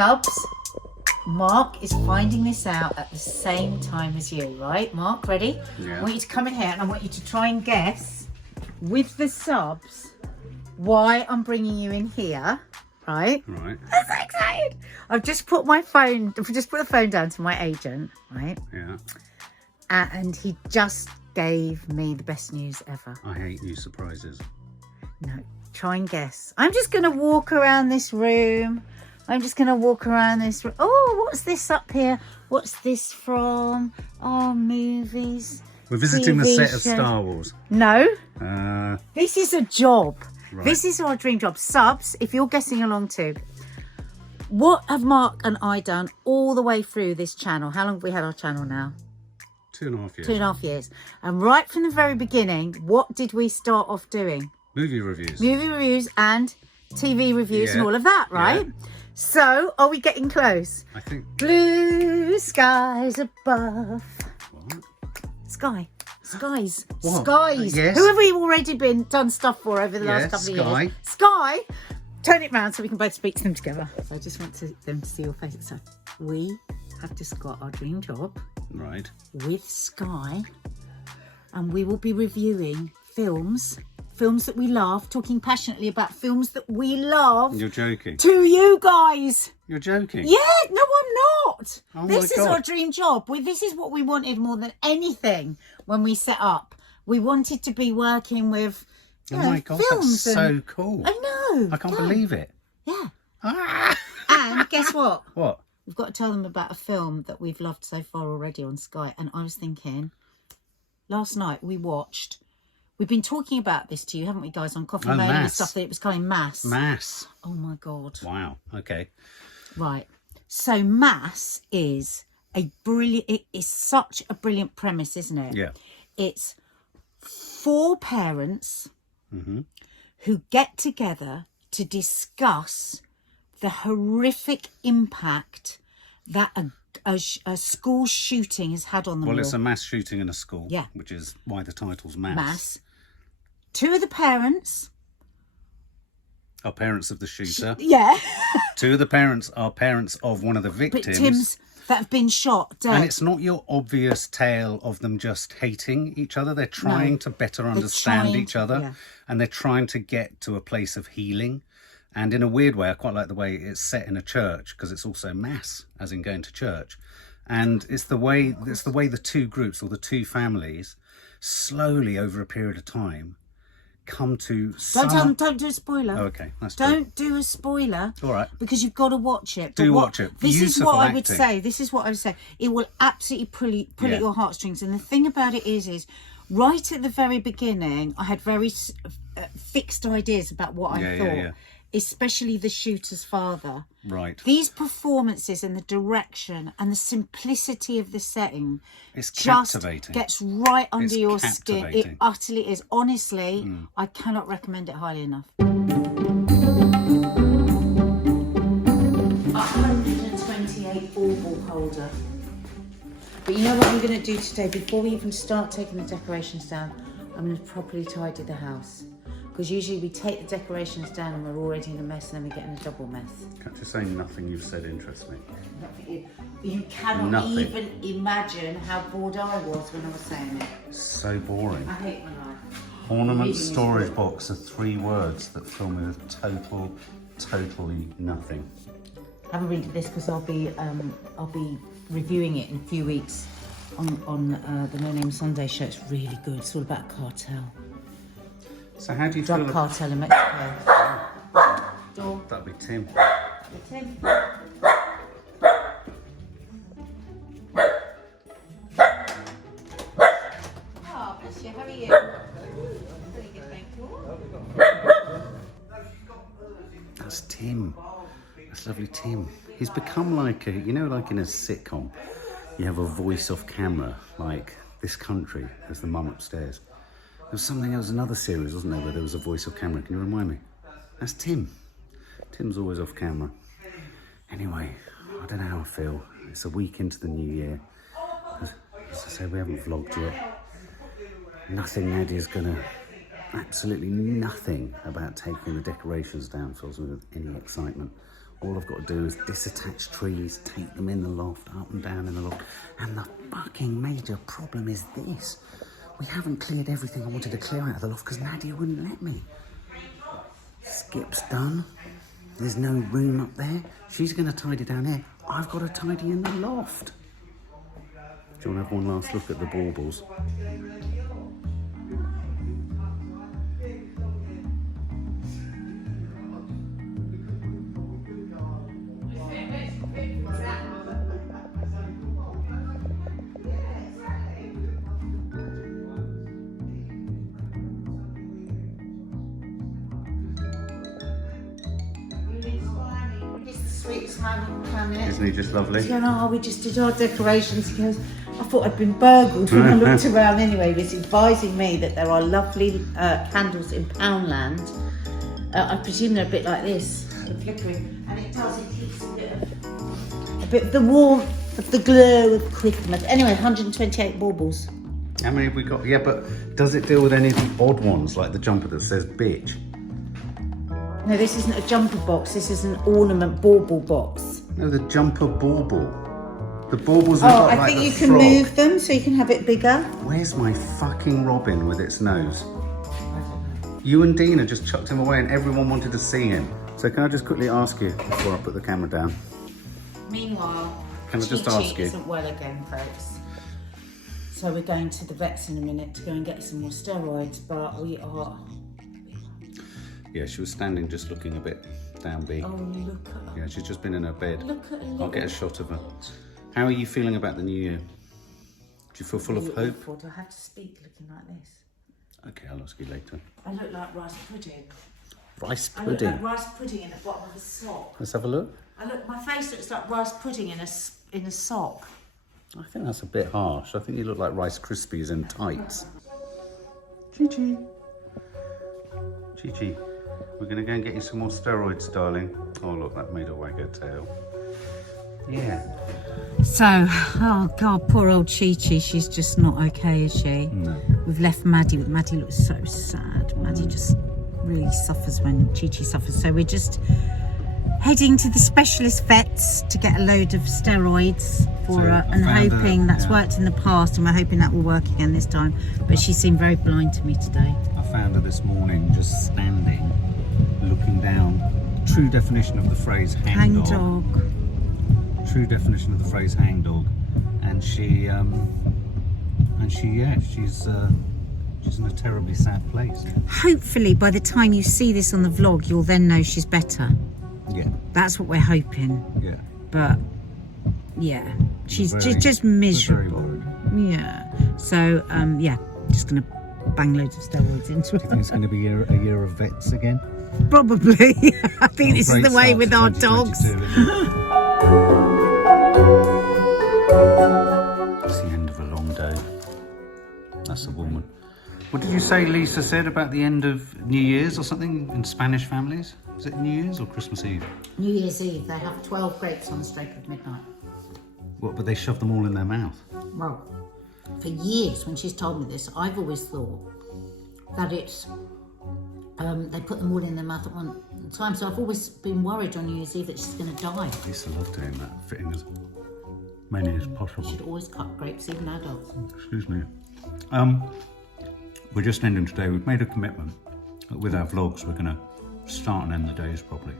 subs, Mark is finding this out at the same time as you, right? Mark, ready? Yeah. I want you to come in here and I want you to try and guess with the subs why I'm bringing you in here, right? Right. I'm so excited. I've just put the phone down to my agent, right? Yeah. And he just gave me the best news ever. I hate new surprises. No, try and guess. I'm just going to walk around this room. Oh, what's this up here? What's this from? Oh, movies. We're visiting TV the set of shows. Star Wars. No. Uh, This is a job. Right. This is our dream job. Subs, if you're guessing along too, what have Mark and I done all the way through this channel? How long have we had our channel now? 2.5 years. 2.5 years. And right from the very beginning, what did we start off doing? Movie reviews. Movie reviews and TV reviews and Yeah. all of that, right? Yeah. So, are we getting close? I think. Blue skies above. What? Skies. What? Skies. Yes. Who have we already done stuff for over the last couple of years? Sky. Turn it round so we can both speak to them together. So I just want them to see your faces. So we have just got our dream job Right. with Sky, and we will be reviewing films that we love, talking passionately about films that we love You're joking. to you guys. You're joking. Yeah, no, I'm not. Oh This my is God. our dream job. This is what we wanted more than anything when we set up. We wanted to be working with Oh my God, films. that's so cool. I know. I can't believe it. Yeah. Ah! And guess what? What? We've got to tell them about a film that we've loved so far already on Sky. And I was thinking, last night we've been talking about this to you, haven't we, guys, on Coffee Oh, Mail and Mass. stuff, that it was coming Mass. Mass. Oh my God. Wow. Okay. Right. So Mass is it is such a brilliant premise, isn't it? Yeah. It's 4 parents Mm-hmm. who get together to discuss the horrific impact that a school shooting has had on them. Well, all. it's a mass shooting in a school. Yeah. Which is why the title's Mass. Mass. 2 of the parents. Are parents of the shooter. Yeah. 2 of the parents are parents of one of the victims. That have been shot dead. And it's not your obvious tale of them just hating each other. They're trying to better understand each other. Yeah. And they're trying to get to a place of healing. And in a weird way, I quite like the way it's set in a church, because it's also Mass, as in going to church. And it's the way the 2 groups, or the 2 families, slowly over a period of time come to Don't do a spoiler. Oh, okay, that's Don't do a spoiler. All right. Because you've got to watch it. Watch it. This is Beautiful what I would acting. say. This is what I would say. It will absolutely pull Yeah. at your heartstrings. And the thing about it is right at the very beginning, I had very fixed ideas about what I thought. Yeah. Especially the shooter's father. Right. These performances and the direction and the simplicity of the setting It's just captivating. gets right under It's your skin. It captivating. utterly is. Honestly, I cannot recommend it highly enough. 128 bauble holder. But you know what I'm going to do today? Before we even start taking the decorations down, I'm going to properly tidy the house. Because usually we take the decorations down and we're already in a mess, and then we get in a double mess. Can't you say nothing you've said interests me? You cannot Nothing. even imagine how bored I was when I was saying it. So boring. I hate my life. Ornament Reading is storage good. box are 3 words that fill me with totally nothing. Have a read of this, because I'll be reviewing it in a few weeks on the No Name Sunday show. It's really good. It's all about cartel. So how do you Drug feel? cartel in Mexico. Door. That'd be Tim. Tim. Oh, bless you. How are you? Very good, thank you. That's Tim. That's lovely Tim. He's become like a, you know, like in a sitcom, you have a voice off camera, like This Country, as the mum upstairs. There was something else, another series, wasn't there, where there was a voice off camera? Can you remind me? That's Tim. Tim's always off camera. Anyway, I don't know how I feel. It's a week into the new year. As I say, we haven't vlogged yet. Nothing Nadia's gonna, absolutely nothing about taking the decorations down fills me with any excitement. All I've got to do is disattach trees, take them in the loft, up and down in the loft. And the fucking major problem is this. We haven't cleared everything I wanted to clear out of the loft because Nadia wouldn't let me. Skip's done. There's no room up there. She's going to tidy down here. I've got to tidy in the loft. Do you want to have one last look at the baubles? Sweetest man on the planet. Isn't he just lovely? You know, we just did our decorations. He goes, I thought I'd been burgled when I looked around anyway. He was advising me that there are lovely candles in Poundland. I presume they're a bit like this, flickering, and it does, it keeps a bit of the warmth of the glow of Christmas. Anyway, 128 baubles. How many have we got? Yeah, but does it deal with any of the odd ones, like the jumper that says bitch? No, this isn't a jumper box, this is an ornament bauble box. No, the jumper bauble. The baubles Oh, have got I like think the you can frog. move them so you can have it bigger. Where's my fucking robin with its nose? I don't know. You and Dina just chucked him away and everyone wanted to see him. So can I just quickly ask you, before I put the camera down, Meanwhile, Can I just Chi-Chi ask you? isn't well again, folks. So we're going to the vets in a minute to go and get some more steroids, but we are... yeah, she was standing just looking a bit downbeat. Oh, look at her. Yeah, she's just been in her bed. Look at her. I'll get a shot of her. How are you feeling about the new year? Do you feel full of hope? Do I have to speak looking like this? Okay, I'll ask you later. I look like rice pudding. Rice I look pudding. like rice pudding in the bottom of a sock. Let's have a look. My face looks like rice pudding in a sock. I think that's a bit harsh. I think you look like Rice Krispies in tights. Chi-Chi. Chi-Chi. We're going to go and get you some more steroids, darling. Oh, look, that made her wag her tail. Yeah. So, oh God, poor old Chi-Chi. She's just not okay, is she? No. We've left Maddie. Maddie looks so sad. Maddie just really suffers when Chi-Chi suffers. So we're just heading to the specialist vets to get a load of steroids for her and hoping that's worked in the past and we're hoping that will work again this time. But she seemed very blind to me today. I found her this morning just standing, looking down. True definition of the phrase hang dog. True definition of the phrase hang dog. And she's in a terribly sad place. Hopefully by the time you see this on the vlog, you'll then know she's better. Yeah. That's what we're hoping. Yeah. But yeah, she's Very- just very miserable. worried. Yeah. So yeah, just gonna bang loads of steroids into Do you think it's going to be a year of vets again? Probably. I think this is the way with our dogs. It's the end of a long day. That's a woman. What did you say Lisa said about the end of New Year's or something in Spanish families? Is it New Year's or Christmas Eve? New Year's Eve, they have 12 grapes on the stroke of midnight. What, but they shove them all in their mouth? Well, for years when she's told me this, I've always thought that it's they put them all in their mouth at one time. So I've always been worried on New Year's Eve that she's going to die. Lisa loved doing that, fitting as many as possible. You should always cut grapes, even adults. Excuse me. We're just ending today. We've made a commitment that with our vlogs we're going to start and end the days properly.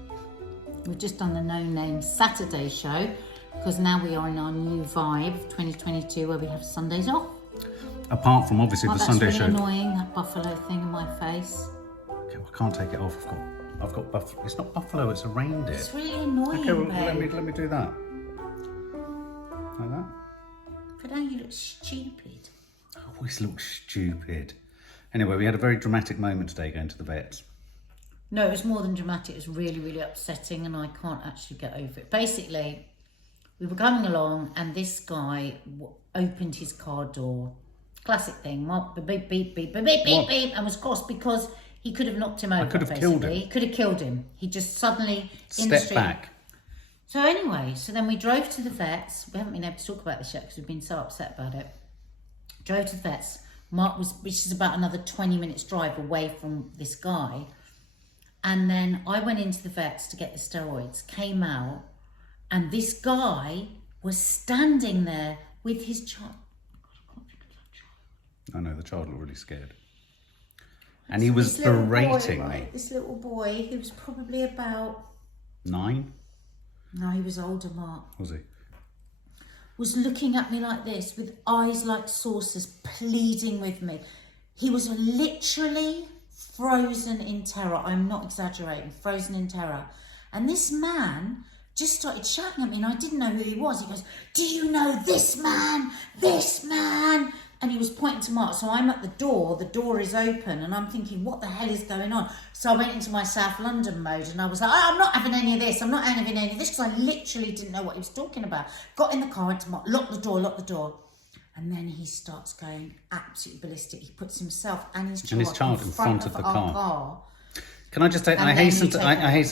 We've just done the No Name Saturday show because now we are in our new vibe of 2022 where we have Sundays off. Apart from obviously the Sunday that's show. really annoying, that buffalo thing in my face. Okay, well, I can't take it off. I've got buffalo. It's not buffalo. It's a reindeer. It's really annoying, Okay, well, babe. let me do that. Like that. But now you look stupid. I always look stupid. Anyway, we had a very dramatic moment today going to the vets. No, it was more than dramatic. It was really, really upsetting and I can't actually get over it. Basically, we were coming along and this guy opened his car door. Classic thing. Beep, beep, beep, beep, beep, beep, beep, beep, and was cross because he could have knocked him over. I could have killed him. He could have killed him. He just suddenly in the Step street. back. So anyway, so then we drove to the vets. We haven't been able to talk about this yet because we've been so upset about it. Drove to the vets. Mark was, which is about another 20 minutes drive away from this guy. And then I went into the vets to get the steroids, came out, and this guy was standing there with his child. I know, the child looked really scared. And he was berating me. This little boy, he was probably about... 9? No, he was older, Mark. Was he? Was looking at me like this with eyes like saucers, pleading with me. He was literally frozen in terror. I'm not exaggerating, frozen in terror. And this man just started shouting at me, and I didn't know who he was. He goes, "Do you know this man? This man?" And he was pointing to Mark. So I'm at the door is open, and I'm thinking, what the hell is going on? So I went into my South London mode, and I was like, I'm not having any of this. I'm not having any of this, because I literally didn't know what he was talking about. Got in the car, went to Mark, lock the door. And then he starts going absolutely ballistic. He puts himself and his child in front of the car. Can I just say, I hasten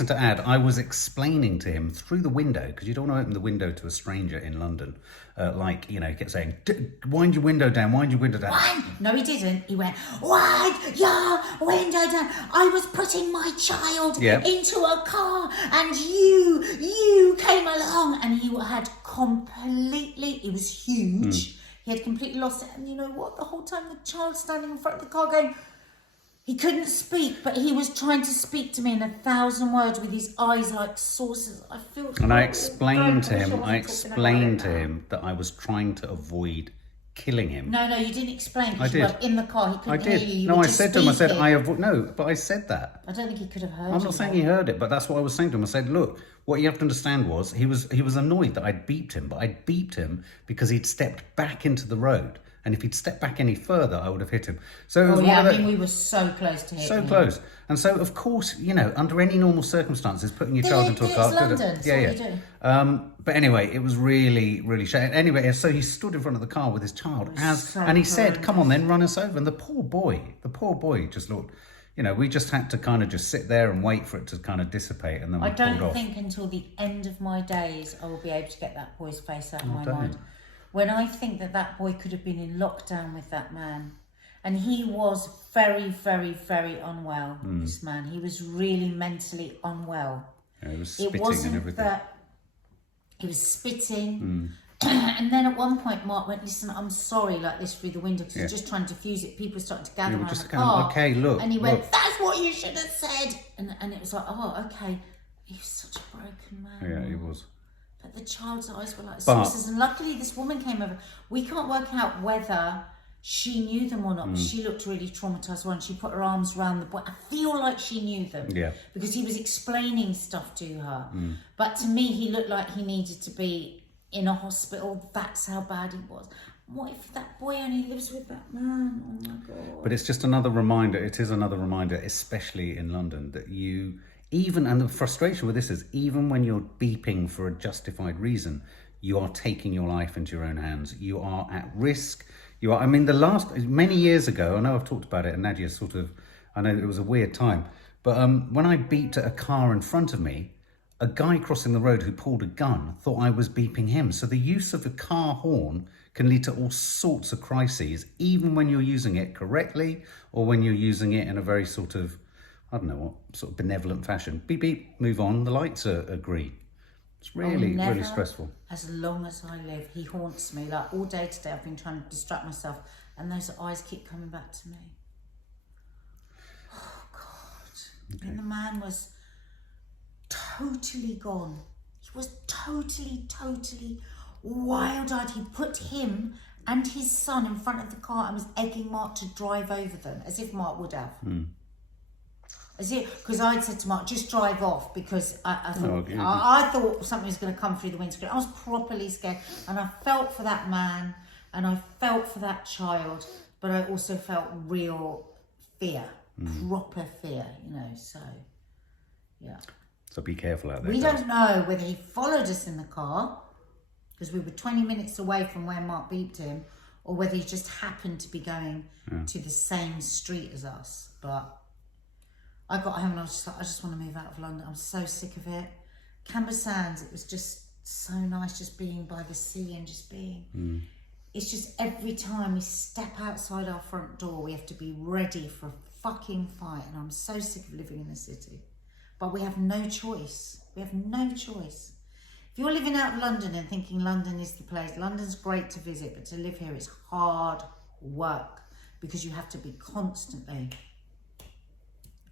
to add, I was explaining to him through the window, because you don't want to open the window to a stranger in London, he kept saying, wind your window down. No, he didn't. He went, wind your window down. I was putting my child into a car, and you came along, and he had completely, it was huge. He had completely lost it. And you know what? The whole time the child's standing in front of the car going, he couldn't speak, but he was trying to speak to me in 1,000 words with his eyes like saucers. I feel. And I explained to him that I was trying to avoid killing him. No, you didn't explain. I did. You were in the car. He couldn't hear you. I said to him, I said that. I don't think he could have heard. I'm not saying he heard it, but that's what I was saying to him. I said, look, what you have to understand was he was annoyed that I'd beeped him, but I'd beeped him because he'd stepped back into the road. And if he'd stepped back any further, I would have hit him. So we were so close to hitting him. So close. And so, of course, under any normal circumstances, putting your child into a car... It's London. But anyway, it was really, really shame. Anyway, so he stood in front of the car with his child and he said, "Come on then, run us over." And the poor boy just looked... we just had to kind of just sit there and wait for it to kind of dissipate, and then we pulled off. I don't think until the end of my days I will be able to get that boy's face out of my mind. When I think that boy could have been in lockdown with that man. And he was very, very, very unwell, this man. He was really mentally unwell. Yeah, he was spitting and everything. He was spitting. And then at one point, Mark went, "Listen, I'm sorry," like this through the window, because he's just trying to diffuse it. People were starting to gather around the car. Okay, look. And he went, "That's what you should have said." And it was like, oh, okay. He was such a broken man. Yeah, he was. But the child's eyes were like saucers, and luckily this woman came over. We can't work out whether she knew them or not, but she looked really traumatised once. She put her arms around the boy. I feel like she knew them. Yeah. Because he was explaining stuff to her. But to me, he looked like he needed to be in a hospital. That's how bad he was. What if that boy only lives with that man? Oh my God. But it's just another reminder. It is another reminder, especially in London, that and the frustration with this is, even when you're beeping for a justified reason, you are taking your life into your own hands. You are at risk. Many years ago, I know I've talked about it, and Nadia I know it was a weird time, but when I beeped at a car in front of me, a guy crossing the road who pulled a gun thought I was beeping him. So the use of a car horn can lead to all sorts of crises, even when you're using it correctly, or when you're using it in a very benevolent fashion. Beep, beep, move on. The lights are green. It's really stressful. As long as I live, he haunts me. Like all day today, I've been trying to distract myself, and those eyes keep coming back to me. Oh, God. Okay. And the man was totally gone. He was totally wild-eyed. He put him and his son in front of the car and was egging Mark to drive over them, as if Mark would have. Because I'd said to Mark, just drive off, because I thought something was going to come through the windscreen. I was properly scared, and I felt for that man, and I felt for that child, but I also felt real fear, proper fear, so, yeah. So be careful out there. We don't know whether he followed us in the car, because we were 20 minutes away from where Mark beeped him, or whether he just happened to be going to the same street as us, but... I got home and I was just like, I just want to move out of London. I'm so sick of it. Camber Sands, it was just so nice just being by the sea and just being... It's just every time we step outside our front door, we have to be ready for a fucking fight. And I'm so sick of living in the city. But we have no choice. We have no choice. If you're living out of London and thinking London is the place, London's great to visit, but to live here is hard work because you have to be constantly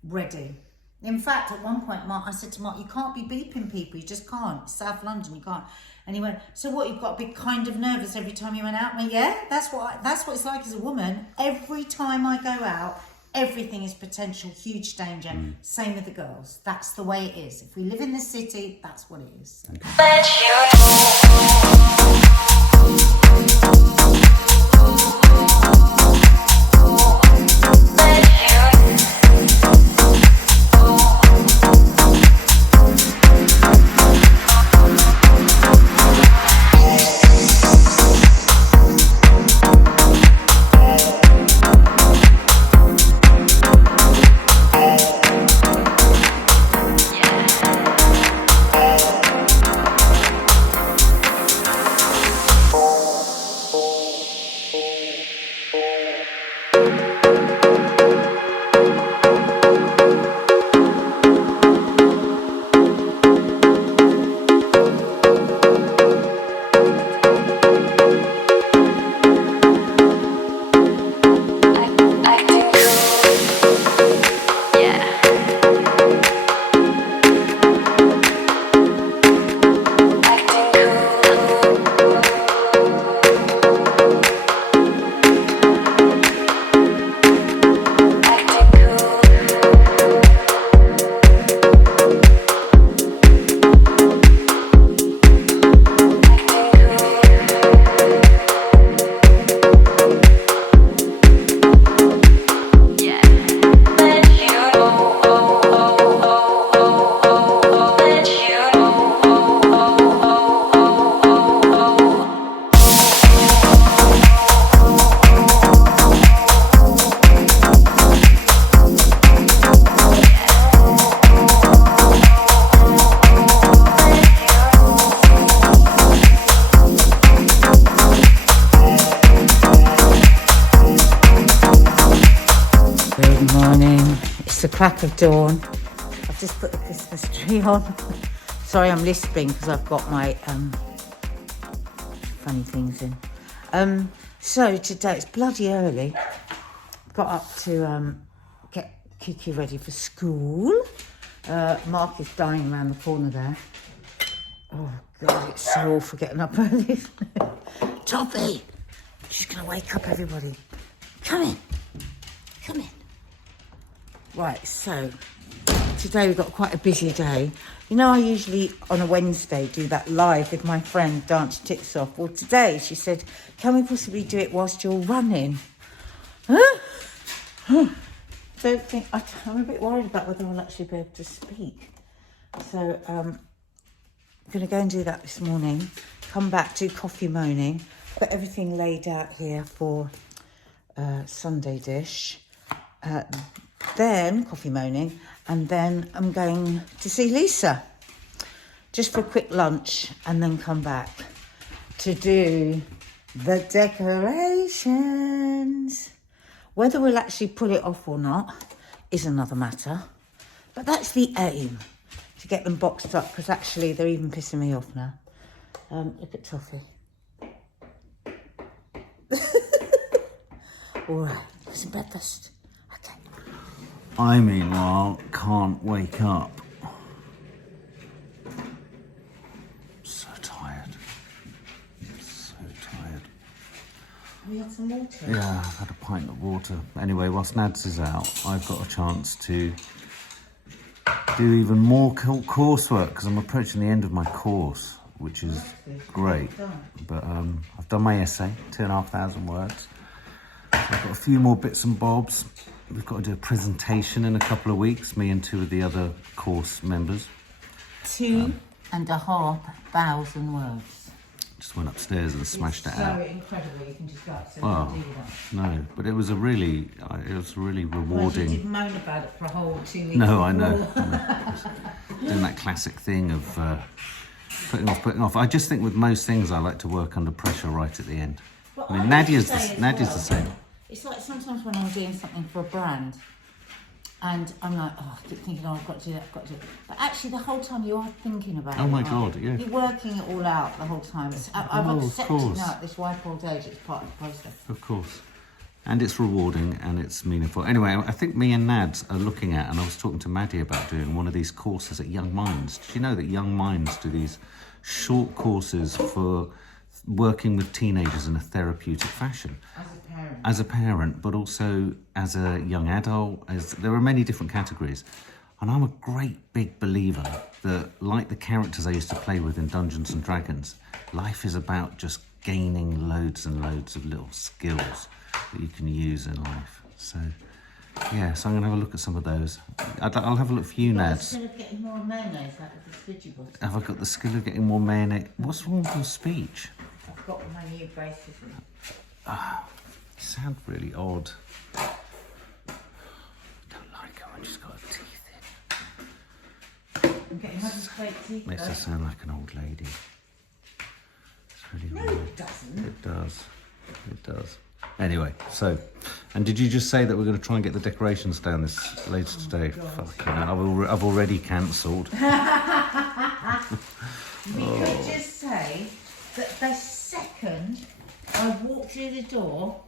ready. In fact, at one point, Mark, I said to Mark, you can't be beeping people, you just can't. It's South London, you can't. And he went, so what, you've got to be kind of nervous every time you went out? I went, yeah, that's what it's like as a woman. Every time I go out, everything is potential huge danger. Same with the girls. That's the way it is. If we live in the city, that's what it is. Crack of dawn. I've just put the Christmas tree on. Sorry, I'm lisping because I've got my funny things in. So today it's bloody early. Got up to get Kiki ready for school. Mark is dying around the corner there. Oh God, it's so awful getting up early, isn't it? Toppy, she's gonna wake up everybody. Come in, come in. Right, so today we've got quite a busy day. You know, I usually on a Wednesday do that live with my friend, Dance Tits Off. Well, today she said, can we possibly do it whilst you're running? Huh? Don't think, I'm a bit worried about whether I'll actually be able to speak. So I'm going to go and do that this morning. Come back, do coffee moaning. Got everything laid out here for Sunday dish. Then coffee moaning, and then I'm going to see Lisa just for a quick lunch and then come back to do the decorations. Whether we'll actually pull it off or not is another matter, but that's the aim, to get them boxed up, because actually they're even pissing me off now. Look at Toffee. All right, let's in bed first. I meanwhile can't wake up. So tired. So tired. We had some water? Yeah, I've had a pint of water. Anyway, whilst Nads is out, I've got a chance to do even more coursework because I'm approaching the end of my course, which is great. But I've done my essay, 2,500 words. I've got a few more bits and bobs. We've got to do a presentation in a couple of weeks, me and two of the other course members. 2,500 words. Just went upstairs and smashed it out. It's so incredible, you can just go upstairs well, and do that. No, but it was a really rewarding... Well, you did moan about it for a whole 2 weeks. No, I know. Doing that classic thing of putting off. I just think with most things I like to work under pressure right at the end. Well, I mean, Nadia's the same. It's like sometimes when I'm doing something for a brand, And I'm like, oh, I keep thinking, oh, I've got to do that, I've got to do it. But actually, the whole time you are thinking about it. Oh my right? God, yeah. You're working it all out the whole time. I've of accepted course. now at this ripe old age, it's part of the process. Of course. And it's rewarding and it's meaningful. Anyway, I think me and Nads are looking at, and I was talking to Maddie about doing one of these courses at Young Minds. Did you know that Young Minds do these short courses for working with teenagers in a therapeutic fashion? As a parent, but also as a young adult. There are many different categories. And I'm a great big believer that, like the characters I used to play with in Dungeons and Dragons, life is about just gaining loads and loads of little skills that you can use in life. So, yeah, so I'm going to have a look at some of those. I'll have a look for you, Nads. Skill of getting more mayonnaise out of the squidgy bottle. Have I got the skill of getting more mayonnaise? What's wrong with your speech? I've got my new braces in. You sound really odd. I don't like her when she's got her teeth in. I'm getting my straight teeth. Makes her sound like an old lady. It's really No, weird. it doesn't. It does. It does. Anyway, so, and did you just say that we're going to try and get the decorations down this later today? Fucking hell, I've already cancelled. We could just say that the second I walk through the door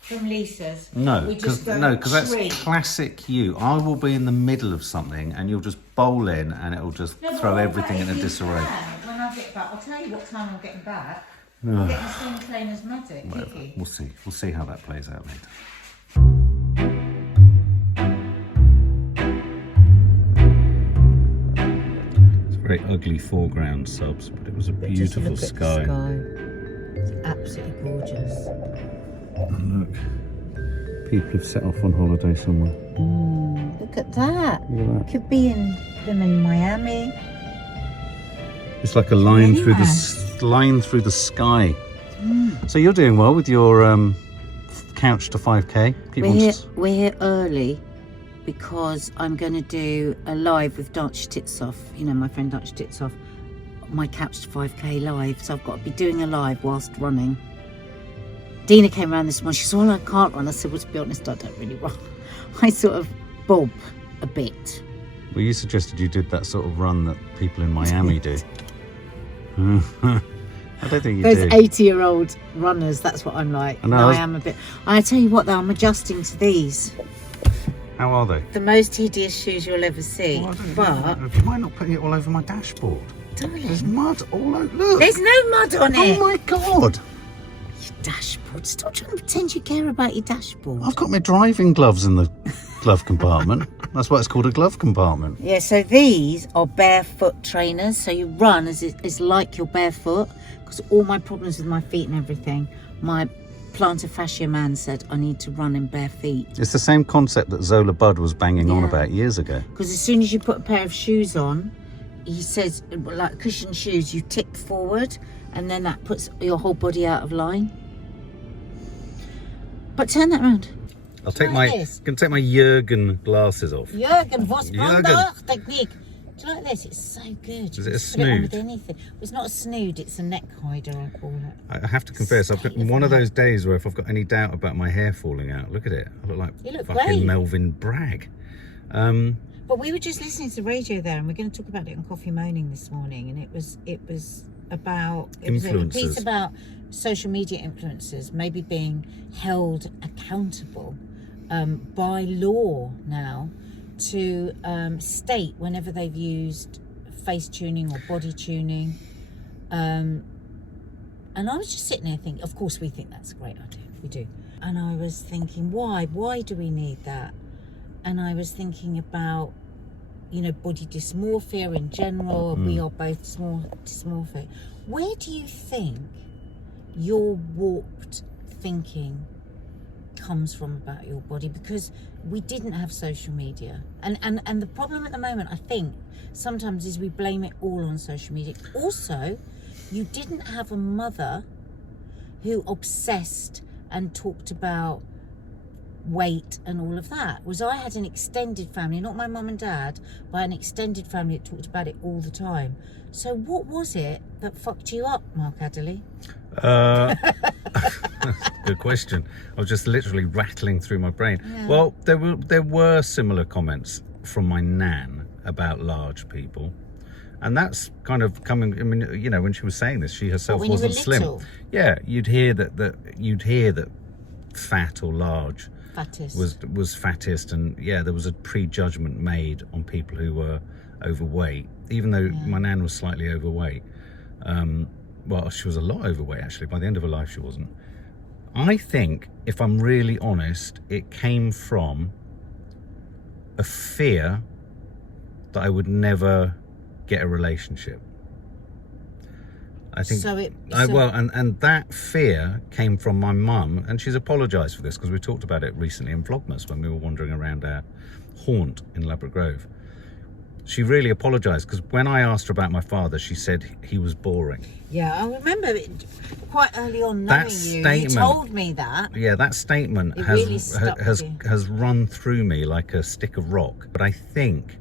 from Lisa's, No, we just because that's tree. classic you. I will be in the middle of something and you'll just bowl in and it'll just No, but throw what everything about in a if you disarray. can, when I get back, I'll tell you what time I'm getting back. I'm getting the same train as Magic, Kiki. We'll see. We'll see how that plays out later. It's a very ugly foreground, Subs, but it was a beautiful Just look sky. at the sky. It's absolutely gorgeous. And look, people have set off on holiday somewhere. Look at that. Look at that. Could be in them in Miami. It's like a line through Anywhere. the sky. So you're doing well with your couch to 5K. We're here early because I'm going to do a live with Dutch Titsoff. You know, my friend Dutch Titsoff. My couch to 5K live. So I've got to be doing a live whilst running. Dina came around this morning. She said, well, I can't run. I said, well, to be honest, I don't really run. I sort of bob a bit. Well, you suggested you did that sort of run that people in Miami do. I don't think you Those do. 80-year-old runners, that's what I'm like. I know, No, I am a bit. I tell you what, though, I'm adjusting to these. How are they? The most hideous shoes you'll ever see. Well, I don't but, know. Do you mind not putting it all over my dashboard? darling, There's mud all over. Look. there's no mud on it. Oh my God. Your dashboard. Stop trying to pretend you care about your dashboard. I've got my driving gloves in the glove compartment. That's why it's called a glove compartment. Yeah, so these are barefoot trainers. So you run as it's like you're barefoot. Because all my problems with my feet and everything, my plantar fascia man said I need to run in bare feet. It's the same concept that Zola Budd was banging on Yeah. about years ago. Because as soon as you put a pair of shoes on, he says, like cushion shoes, you tip forward and then that puts your whole body out of line. But turn that around. I'll take Like my this. can take my Jurgen glasses off. Jurgen, was Jurgen. technique. Do you like this? It's so good. You Is it can a just put it on with snood? anything. It's not a snood, it's a neck hider, I call it. I have to confess, I've got one of those days where if I've got any doubt about my hair falling out, look at it. I look like You look fucking great. Melvin Bragg. But we were just listening to the radio there, and we're going to talk about it on Coffee Moaning this morning, and it was about a Influencers. piece about social media influencers maybe being held accountable by law now to state whenever they've used face tuning or body tuning. And I was just sitting there thinking, of course we think that's a great idea, we do. And I was thinking, why do we need that? And I was thinking about, you know, body dysmorphia in general. We are both dysmorphic. Where do you think your warped thinking comes from about your body? Because we didn't have social media. And the problem at the moment, I think, sometimes is we blame it all on social media. Also, you didn't have a mother who obsessed and talked about weight and all of that. Was I had an extended family, not my mum and dad, but an extended family that talked about it all the time. So what was it that fucked you up, Mark Adderley? Good question. I was just literally rattling through my brain. Well, there were similar comments from my nan about large people, and that's kind of coming. I mean, you know, when she was saying this, she herself wasn't slim. Yeah, you'd hear that fat or large was fattest, and yeah, there was a prejudgment made on people who were overweight, even though my nan was slightly overweight. Well, she was a lot overweight actually. By the end of her life, she wasn't. I think, if I'm really honest, it came from a fear that I would never get a relationship. I think and that fear came from my mum, and she's apologised for this because we talked about it recently in Vlogmas when we were wandering around our haunt in Ladbroke Grove. She really apologised because when I asked her about my father, she said he was boring. Yeah, I remember it quite early on knowing you told me that. Yeah, that statement has run through me like a stick of rock. But I think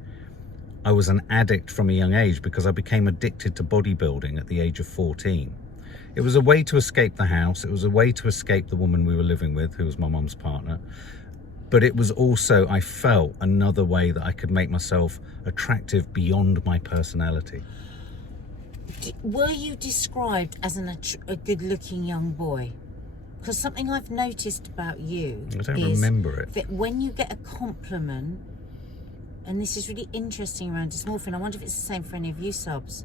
I was an addict from a young age because I became addicted to bodybuilding at the age of 14. It was a way to escape the house. It was a way to escape the woman we were living with, who was my mum's partner. But it was also, I felt, another way that I could make myself attractive beyond my personality. Were you described as a good-looking young boy? Because something I've noticed about you I don't remember it. That when you get a compliment, and this is really interesting around dysmorphia, and I wonder if it's the same for any of you subs,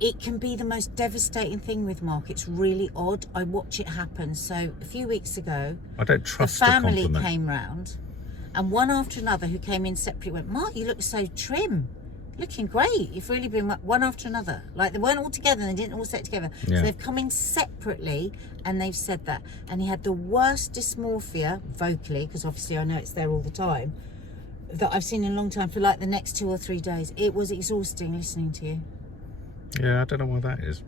it can be the most devastating thing with Mark. It's really odd. I watch it happen. So a few weeks ago, I don't trust the family came round, and one after another who came in separately went, "Mark, you look so trim. Looking great. You've really been," one after another. Like, they weren't all together and they didn't all sit together. Yeah. So they've come in separately and they've said that. And he had the worst dysmorphia vocally, because obviously I know it's there all the time, that I've seen in a long time, for like the next 2 or 3 days. It was exhausting listening to you. Yeah, I don't know why that is.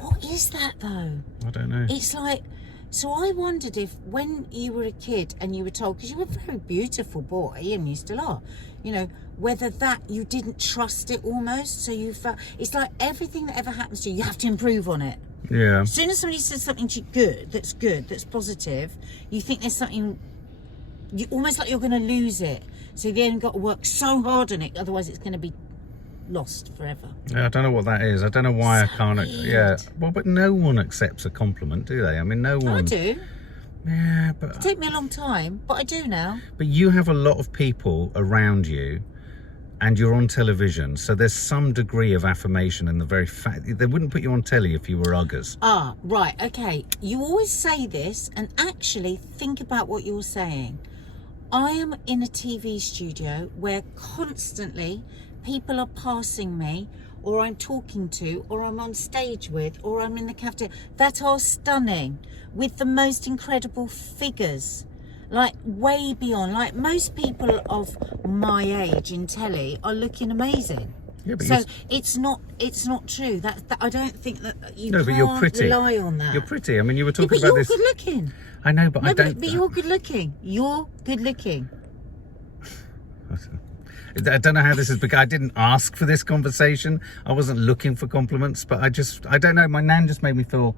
What is that though? I don't know. It's like, so I wondered if when you were a kid and you were told, because you were a very beautiful boy and you still are, you know, whether that you didn't trust it almost, so you felt, it's like everything that ever happens to you, you have to improve on it. Yeah. As soon as somebody says something to you good, that's positive, you think there's something, you almost like you're going to lose it. So you then got to work so hard on it, otherwise it's going to be lost forever. Yeah, I don't know what that is. I don't know why so I can't. weird. Yeah. Well, but no one accepts a compliment, do they? I mean, no one. I do. Yeah, but It took me a long time, but I do now. But you have a lot of people around you, and you're on television, so there's some degree of affirmation in the very fact they wouldn't put you on telly if you were uggers. Ah, right, okay. You always say this, and actually think about what you're saying. I am in a TV studio where constantly people are passing me, or I'm talking to, or I'm on stage with, or I'm in the cafeteria, that are stunning, with the most incredible figures, like way beyond, like most people of my age in telly are looking amazing. Yeah, but so it's not true. That I don't think that you can't but you're pretty. rely on that. You're pretty. I mean, you were talking but about you're this. good looking. I know, but I don't. But you're good looking. You're good looking. I don't know how this is because I didn't ask for this conversation. I wasn't looking for compliments, but I don't know. My nan just made me feel,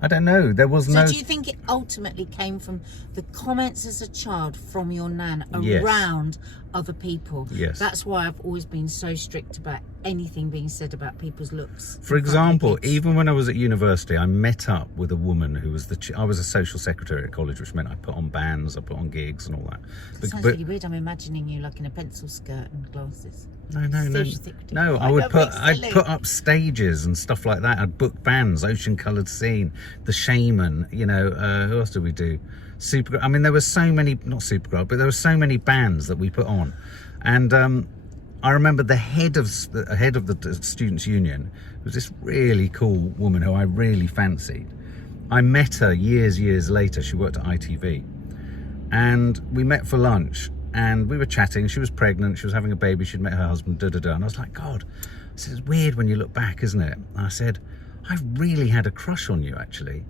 I don't know. There was no. So do you think it ultimately came from the comments as a child from your nan Yes. around other people? Yes. That's why I've always been so strict about anything being said about people's looks. For example, even when I was at university, I met up with a woman who was I was a social secretary at college, which meant I put on bands, I put on gigs and all that. It sounds really weird. I'm imagining you like in a pencil skirt and glasses. No. I'd put up stages and stuff like that. I'd book bands, Ocean Coloured Scene, The Shaman. You know, who else did we do? I mean, there were so many, not Supergirl, but there were so many bands that we put on, and I remember the head of the Students' Union was this really cool woman who I really fancied. I met her years later. She worked at ITV, and we met for lunch. And we were chatting. She was pregnant. She was having a baby. She'd met her husband. And I was like, God, this is weird when you look back, isn't it? And I said, I really had a crush on you, actually.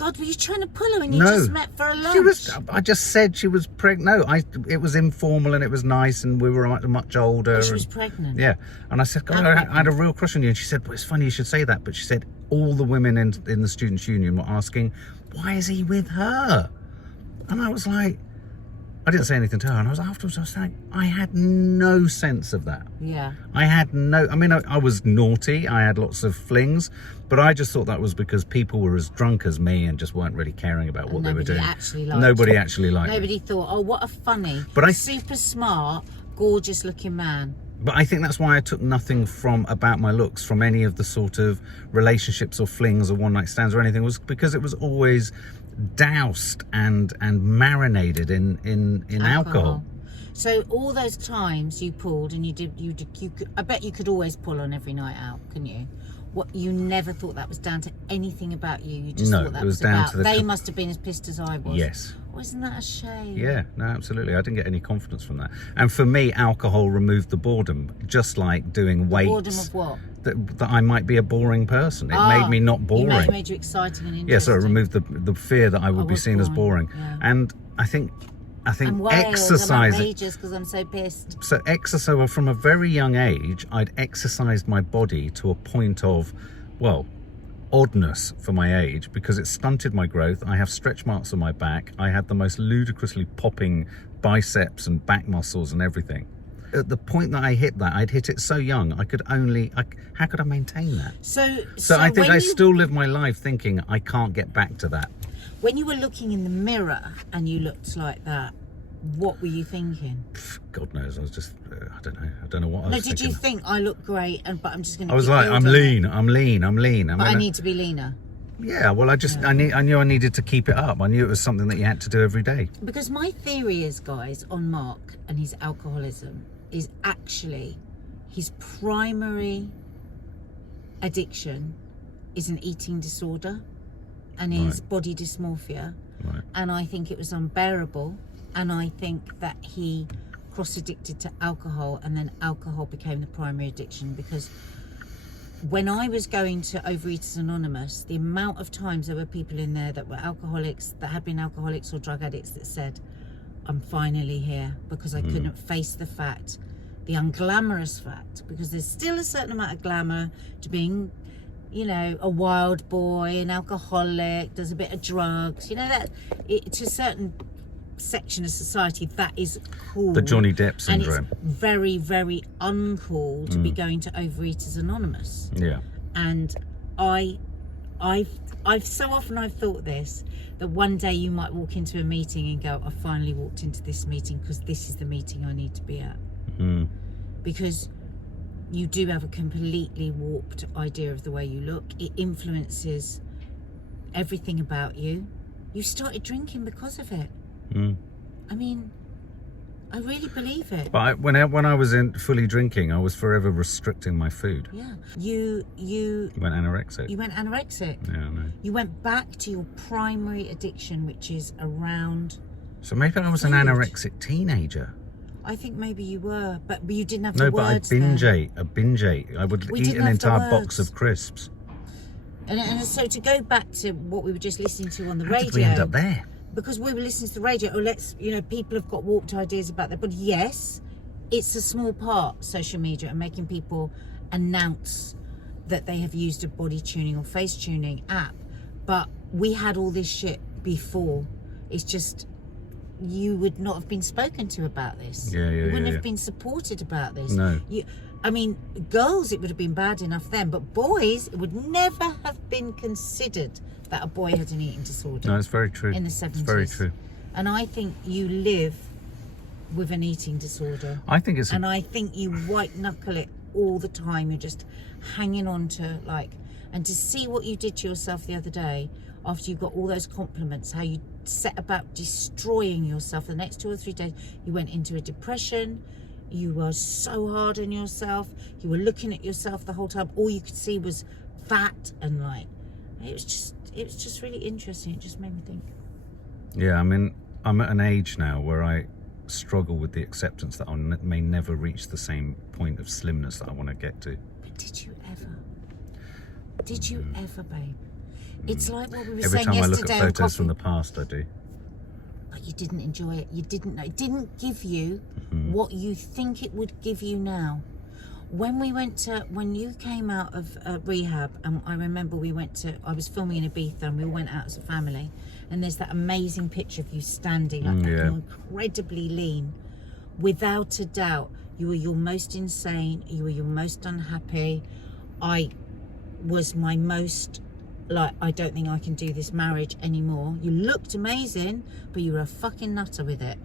God, were you trying to pull her and you No. just met for a lunch? She was. I just said she was pregnant. No, it was informal and it was nice, and we were much older. Oh, she was and- pregnant. Yeah, and I said, God, I had a real crush on you, and she said, well, it's funny you should say that, but she said all the women in the students' union were asking, why is he with her? And I was like, I didn't say anything to her, and afterwards I was like, I had no sense of that. Yeah. I mean, I was naughty, I had lots of flings, but I just thought that was because people were as drunk as me and just weren't really caring about what they were doing. Nobody actually liked Nobody me. thought, oh, what a funny, But super smart, gorgeous looking man. But I think that's why I took nothing about my looks from any of the sort of relationships or flings or one night stands or anything, was because it was always doused and marinated in alcohol. So all those times you pulled and you could, I bet you could always pull on every night out, couldn't you? What, you never thought that was down to anything about you? You just thought that was down about, to they must have been as pissed as I was. Yes. Oh, isn't that a shame? Yeah, no, absolutely. I didn't get any confidence from that. And for me, alcohol removed the boredom, just like doing weights. Boredom of what? That I might be a boring person. It made me not boring. It made you exciting and interesting. Yeah, so it removed the fear that I would be seen as boring. Yeah. And I think I'm exercising. I'm outrageous because I'm so pissed. So exercise, from a very young age, I'd exercised my body to a point of, well, oddness for my age, because it stunted my growth. I have stretch marks on my back. I had the most ludicrously popping biceps and back muscles and everything. At the point that I hit that, I'd hit it so young, how could I maintain that? So I think I still live my life thinking I can't get back to that. When you were looking in the mirror and you looked like that, what were you thinking? God knows, I was just, I don't know what I was thinking. Did you think I look great, but I'm just going to? I was like, I'm lean. But I need to be leaner. Yeah, well, I knew I needed to keep it up. I knew it was something that you had to do every day. Because my theory is, guys, on Mark and his alcoholism is actually his primary addiction is an eating disorder and his body dysmorphia. Right. And I think it was unbearable. And I think that he cross-addicted to alcohol, and then alcohol became the primary addiction. Because when I was going to Overeaters Anonymous, the amount of times there were people in there that were alcoholics, that had been alcoholics or drug addicts, that said, I'm finally here, because I couldn't face the fact, the unglamorous fact, because there's still a certain amount of glamour to being, you know, a wild boy, an alcoholic, does a bit of drugs, you know, that to a certain section of society that is cool. The Johnny Depp syndrome. And it's very, very uncool to be going to Overeaters Anonymous. Yeah. And I've so often I've thought this, that one day you might walk into a meeting and go, I finally walked into this meeting because this is the meeting I need to be at. Because you do have a completely warped idea of the way you look. It influences everything about you. You started drinking because of it. I mean, I really believe it. But when I was fully drinking, I was forever restricting my food. Yeah. You went anorexic. You went anorexic. Yeah, I know. You went back to your primary addiction, which is around. So maybe I was an anorexic teenager. I think maybe you were, but you didn't have no, the but words. I binge ate. I would eat an entire box of crisps. And so to go back to what we were just listening to on the How radio. did we end up there? Because we were listening to the radio. People have got warped ideas about that. But yes, it's a small part, social media, and making people announce that they have used a body tuning or face tuning app. But we had all this shit before. It's just, you would not have been spoken to about this. You wouldn't have been supported about this. No. Girls, it would have been bad enough then, but boys, it would never have been considered that a boy had an eating disorder. No, it's very true. In the 70s. It's very true. And I think you live with an eating disorder. I think it's... And I think you white knuckle it all the time. You're just hanging on to, and to see what you did to yourself the other day after you got all those compliments, how you set about destroying yourself. The next 2 or 3 days, you went into a depression. You were so hard on yourself. You were looking at yourself the whole time. All you could see was fat, and it was just really interesting. It just made me think. Yeah, I mean, I'm at an age now where I struggle with the acceptance that I may never reach the same point of slimness that I want to get to. But did you ever? Did you ever, babe? It's like what we were Every saying time I look yesterday at on photos from coffee. the past, I do. But you didn't enjoy it. You didn't know. It didn't give you what you think it would give you now. When you came out of rehab, and I remember I was filming in Ibiza and we all went out as a family, and there's that amazing picture of you standing like that, incredibly lean. Without a doubt, you were your most insane, you were your most unhappy. I was my most, like, I don't think I can do this marriage anymore. You looked amazing, but you were a fucking nutter with it.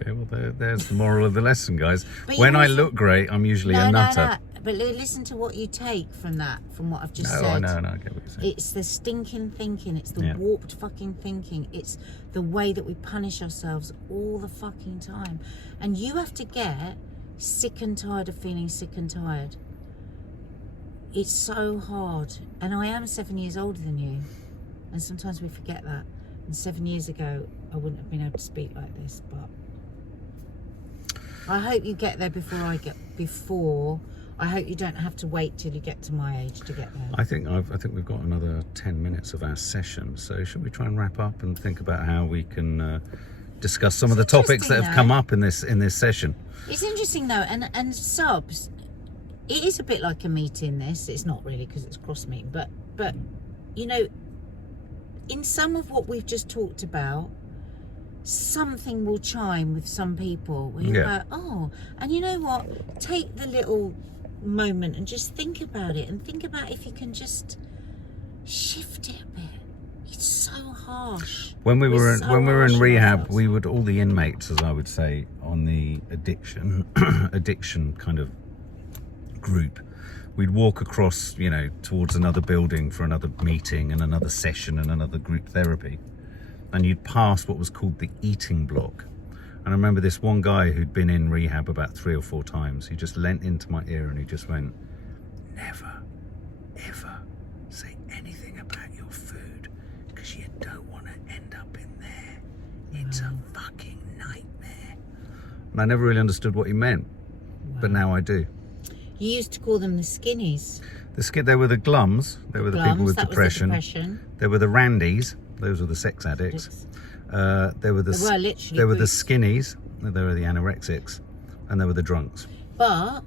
Okay, well, there's the moral of the lesson, guys. But When I also- look great, I'm usually a nutter. No. But listen to what you take from that, from what I've just said. I know, I get what you're saying. It's the stinking thinking. It's the warped fucking thinking. It's the way that we punish ourselves all the fucking time. And you have to get sick and tired of feeling sick and tired. It's so hard. And I am 7 years older than you. And sometimes we forget that. And 7 years ago, I wouldn't have been able to speak like this. But I hope you get there before I hope you don't have to wait till you get to my age to get there. I think we've got another 10 minutes of our session. So should we try and wrap up and think about how we can discuss some of the topics that have come up in this session? It's interesting though, and subs, it is a bit like a meeting. This it's not really because it's cross meeting, but you know, in some of what we've just talked about, something will chime with some people where you go, oh, and you know what? Take the little moment and just think about it, and think about if you can just shift it a bit. It's so harsh. When we were in rehab, ourselves. we would, all the inmates, as I would say, on the addiction kind of group, we'd walk across, you know, towards another building for another meeting and another session and another group therapy, and you'd pass what was called the eating block. And I remember this one guy who'd been in rehab about 3 or 4 times. He just leant into my ear and he just went, never, ever say anything about your food, because you don't want to end up in there. It's a fucking nightmare. And I never really understood what he meant, but now I do. You used to call them the skinnies. They were the glums. They were the people with That depression. was the depression. They were the randies. Those were the sex addicts. They were the skinnies. They were the anorexics, and they were the drunks. But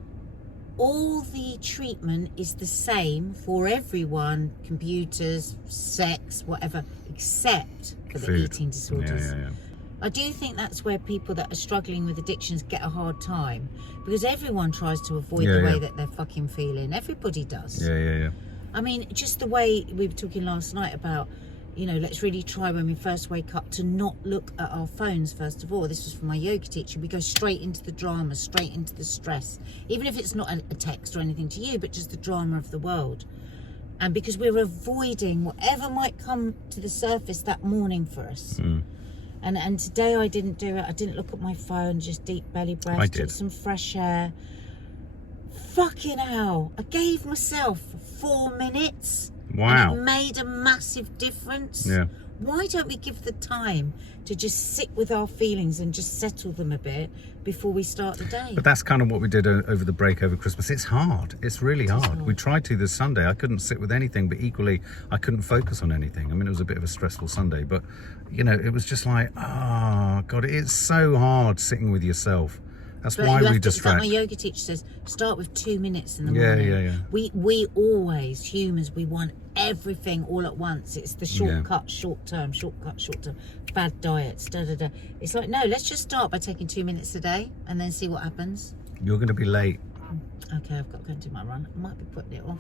all the treatment is the same for everyone: computers, sex, whatever, except for the eating disorders. Yeah. I do think that's where people that are struggling with addictions get a hard time, because everyone tries to avoid the way that they're fucking feeling. Everybody does. Yeah. I mean, just the way we were talking last night about, you know, let's really try when we first wake up to not look at our phones first of all. This was from my yoga teacher. We go straight into the drama, straight into the stress, even if it's not a text or anything to you, but just the drama of the world. And because we're avoiding whatever might come to the surface that morning for us. And today I didn't do it. I didn't look at my phone, just deep belly breath, I did. took some fresh air. Fucking hell, I gave myself 4 minutes. Wow. And it made a massive difference. Yeah. Why don't we give the time to just sit with our feelings and just settle them a bit before we start the day? But that's kind of what we did over the break over Christmas. It's hard. It's really hard. We tried to this Sunday. I couldn't sit with anything, but equally I couldn't focus on anything. I mean, it was a bit of a stressful Sunday, but you know, it was just like, oh God, it's so hard sitting with yourself. That's why we distract. Like my yoga teacher says, start with 2 minutes in the morning. Yeah. We always, humans, we want everything all at once. It's the shortcut, short term. Bad diets, It's like, no, let's just start by taking 2 minutes a day and then see what happens. You're going to be late. Okay, I've got to go and do my run. I might be putting it off.